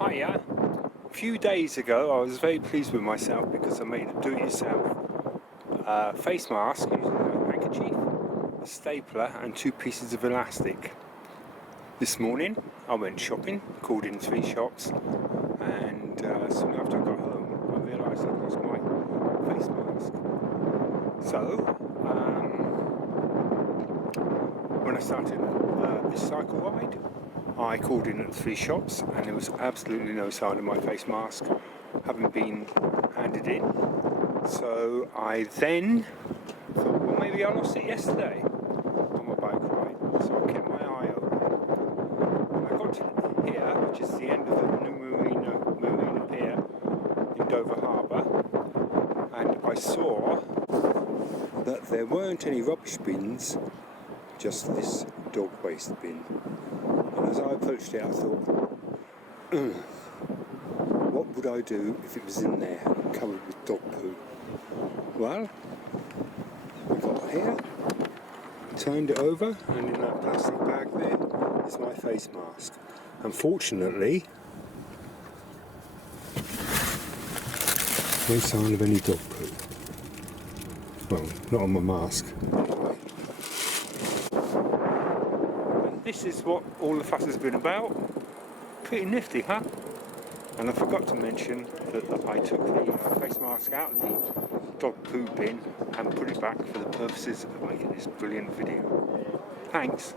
Hiya. A few days ago I was very pleased with myself because I made a do-it-yourself face mask using a handkerchief, a stapler and 2 pieces of elastic. This morning I went shopping, called in 3 shops, and soon after I got home I realised I'd lost my face mask. So when I started this cycle ride, I called in at 3 shops and there was absolutely no sign of my face mask having been handed in. So I then thought, well, maybe I lost it yesterday on my bike ride. So I kept my eye open. I got to here, which is the end of the new marina pier in Dover Harbour, and I saw that there weren't any rubbish bins, just this dog waste bin. And as I approached it I thought, what would I do if it was in there covered with dog poo? Well, I got here, turned it over, and in that plastic bag there is my face mask. Unfortunately, no sign of any dog poo. Well, not on my mask. Anyway. And this is what all the fuss has been about. Pretty nifty, huh? And I forgot to mention that I took the face mask out of the dog poo bin and put it back for the purposes of making this brilliant video. Thanks.